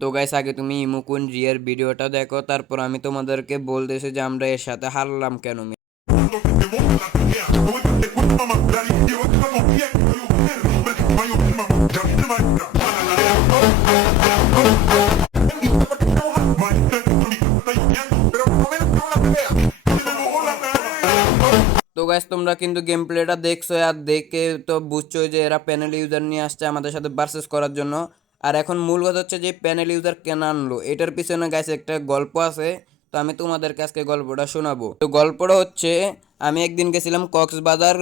তো গাইস আগে তুমি ইমুকুন রিয়ার ভিডিওটা দেখো, তারপর আমি তোমাদেরকে বলতেছি যে আমরা এর সাথে হারলাম কেন। তো গাইস তোমরা কিন্তু গেম প্লেটা দেখছো, আর দেখে তো বুঝছো যে এরা প্যানেল ইউজার নিয়ে আসছে আমাদের সাথে ভার্সেস করার জন্য। আর এখন মূল কথা হচ্ছে যে প্যানেল ইউজার কেন আনলো, এটার পিছনে গাইস একটা গল্প আছে। তো আমি তোমাদেরকে আজকে গল্পটা শোনাবো। তো গল্পটা হচ্ছে, আমি একদিন গেছিলাম কক্সবাজার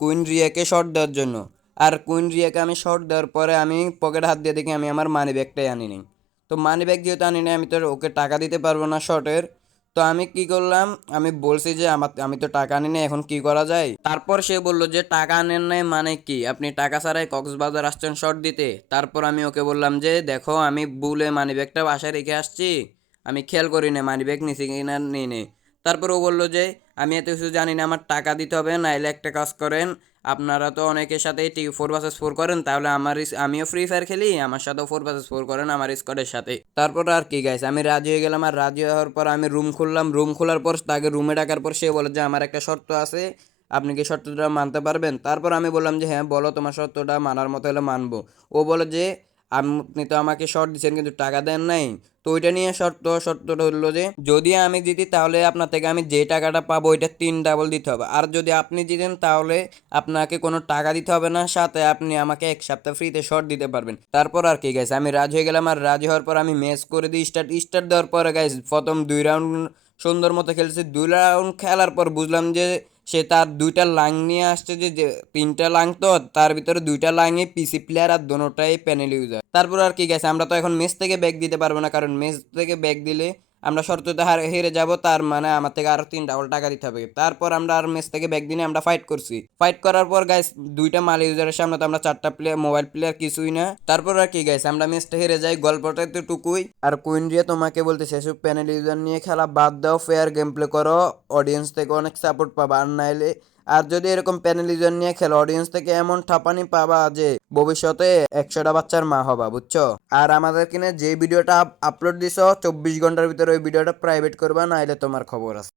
কুইন রিয়াকে শর্ট দেওয়ার জন্য। আর কুইন রিয়াকে আমি শর্ট দেওয়ার পরে আমি পকেট হাত দিয়ে দেখি আমি আমার মানি ব্যাগটাই আনিনি। তো মানি ব্যাগ যেহেতু আনিনি, আমি তো ওকে টাকা দিতে পারবো না শর্টের। তো আমি কি করলাম, আমি বলছি যে আমি তো টাকা আনি না, এখন কি করা যায়। তারপর সে বললো যে টাকা আনেন নাই মানে কি, আপনি টাকা ছাড়াই কক্সবাজার আসছেন শর্ট দিতে। তারপর আমি ওকে বললাম যে দেখো আমি ভুলে মানিব্যাগটা বাসায় রেখে আসছি, আমি খেয়াল করি না মানিব্যাগ নিছি কিনা নিই নে। তারপর ও বললো যে আমি এত কিছু জানি না, আমার টাকা দিতে হবে, নাইলে একটা কাজ করেন, আপনারা তো অনেকের সাথেই 4 vs 4 করেন, তাহলে আমিও ফ্রি ফায়ার খেলি, আমার সাথেও 4 vs 4 করেন আমার স্কোয়াডের সাথে। তারপর আর কি গাইস, আমি রাজি হয়ে গেলাম। আর রাজি হওয়ার পর আমি রুম খুললাম, রুম খোলার পর তাকে রুমে ডাকার পর সে বলে যে আমার একটা শর্ত আছে, আপনি কি শর্তটা মানতে পারবেন। তারপর আমি বললাম যে হ্যাঁ বলো, তোমার শর্তটা মানার মতো হলে মানবো। ও বলে যে আপনি তো আমাকে শর্ট দিচ্ছেন কিন্তু টাকা দেন নাই। তো ওইটা নিয়ে শর্তটা হলো যে যদি আমি জিতি তাহলে আপনার থেকে আমি যে টাকাটা পাবো ওইটা 3 ডাবল দিতে হবে, আর যদি আপনি জিতেন তাহলে আপনাকে কোনো টাকা দিতে হবে না, সাথে আপনি আমাকে 1 সপ্তাহ ফ্রিতে শর্ট দিতে পারবেন। তারপর আর কি গাইস, আমি রাজি হয়ে গেলাম। আর রাজি হওয়ার পর আমি ম্যাচ করে দিই স্টার্ট দেওয়ার পরে গাইস প্রথম 2 রাউন্ড সুন্দর মতো খেলছি। 2 রাউন্ড খেলার পর বুঝলাম যে সে তার 2টা লাং নিয়ে আসছে, যে 3টা লাং, তো তার ভিতরে 2টা লাংই পিসি প্লেয়ার আর দোনোটাই প্যানেল ইউজার। তারপর আর কি গেছে, আমরা তো এখন মেস থেকে ব্যাগ দিতে পারবো না, কারণ মেস থেকে ব্যাগ দিলে আমরা শর্ততে হেরে যাব, তার মানে আমার থেকে আরো 3 ডাবল টাকা দিতে হবে। তারপর আমরা আর মেস থেকে ব্যাগ দিনে আমরা ফাইট করছি। ফাইট করার পর গাইস 2টা মাল ইউজারের সামনে তো আমরা 4টা প্লেয়ার, মোবাইল প্লেয়ার কিছুই না। তারপর আর কি গাইস, আমরা ম্যাচটা হেরে যাই, গল্পটা তো টুকুই। আর কুইন রিয়া তোমাকে বলতে সেসব প্যানেল ইউজার নিয়ে খেলা বাদ দাও, ফেয়ার গেম প্লে করো, অডিয়েন্স থেকে অনেক সাপোর্ট পাবা। আর নাইলে আর যদি এরকম প্যানেলিজম নিয়ে খেলো, অডিয়েন্স থেকে এমন ঠাপানি পাবা যে ভবিষ্যতে 100টা বাচ্চার মা হবা, বুঝছো। আর আমাদের কিনে যে ভিডিওটা আপলোড দিছো 24 ঘন্টার ভিতরে ওই ভিডিওটা প্রাইভেট করবা, নাইলে তোমার খবর আছে।